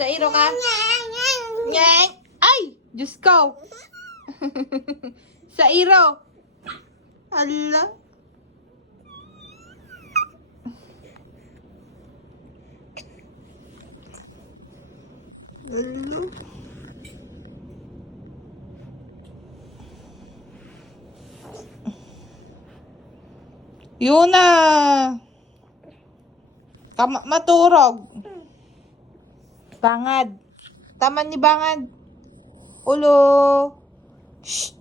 Sa iro ka? Nyeng! Ay! Diyos ko! Sa iro! Hala! Hala! Yun na! Maturog! Bangad! Taman ni Bangad! Ulo! Shh!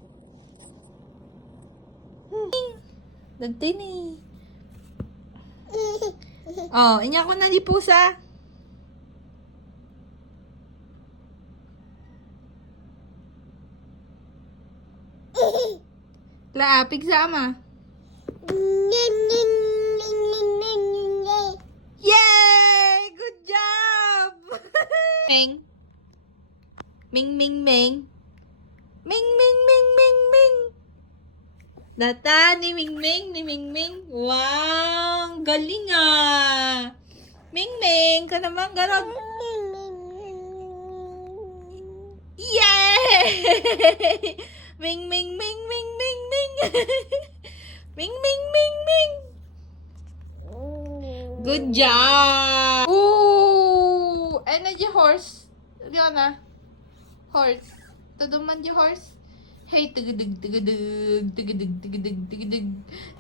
Nagtini! Oh, inya ko na di pusa! Laapig sa ama! Yay! Good job! Ming! Ming, ming, ming! Ming, ming, ming, ming, ming! Data ni Ming Ming, ni Ming Ming. Wow! Galing ah! Ming Ming, ka naman garag. Yay! Ming Ming Ming Ming Ming Ming! Ming Ming Ming Ming! Good job! Ooh! Energy horse. Diana. Horse. Tuduman di horse. Hey, tigidig, tigidig, tigidig, tigidig, tigidig,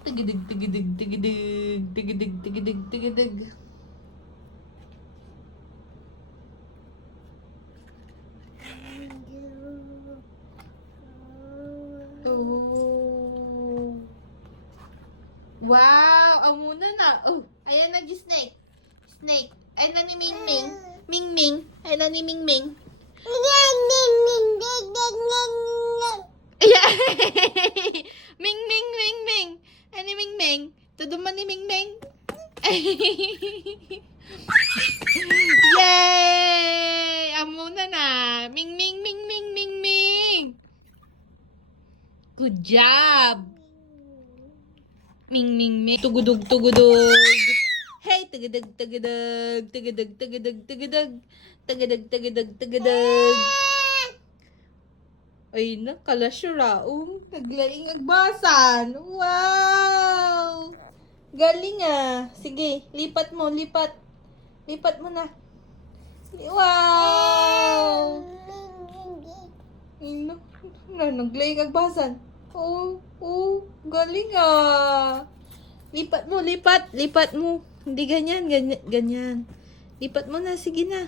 tigidig, tigidig, tigidig, tigidig, tigidig, tigidig. Oh. Wow! Amuna na. Oh, ayan na di snake. Snake. Ayan na ni Ming Ming. Ming Ming. Ayan na ni Ming Ming. Yeah. Ming Ming Ming Ming. Ani Ming Ming. Tuduman ni Ming Ming. Yay! Amuna na. Ming Ming Ming Ming Ming Ming. Good job. Ming Ming Ming. Tugudug tugudug. Hey, tugudug tugudug. Tugudug tugudug tugudug. Tugudug tugudug tugudug. Ay na, kalasyuraom. Naglaing agbasan. Wow! Galing ah. Sige, lipat mo, lipat. Lipat mo na. Wow! Ay na, naglaing agbasan. Oh, galing ah. Lipat mo, lipat. Lipat mo. Hindi ganyan, ganyan, ganyan. Lipat mo na, sige na.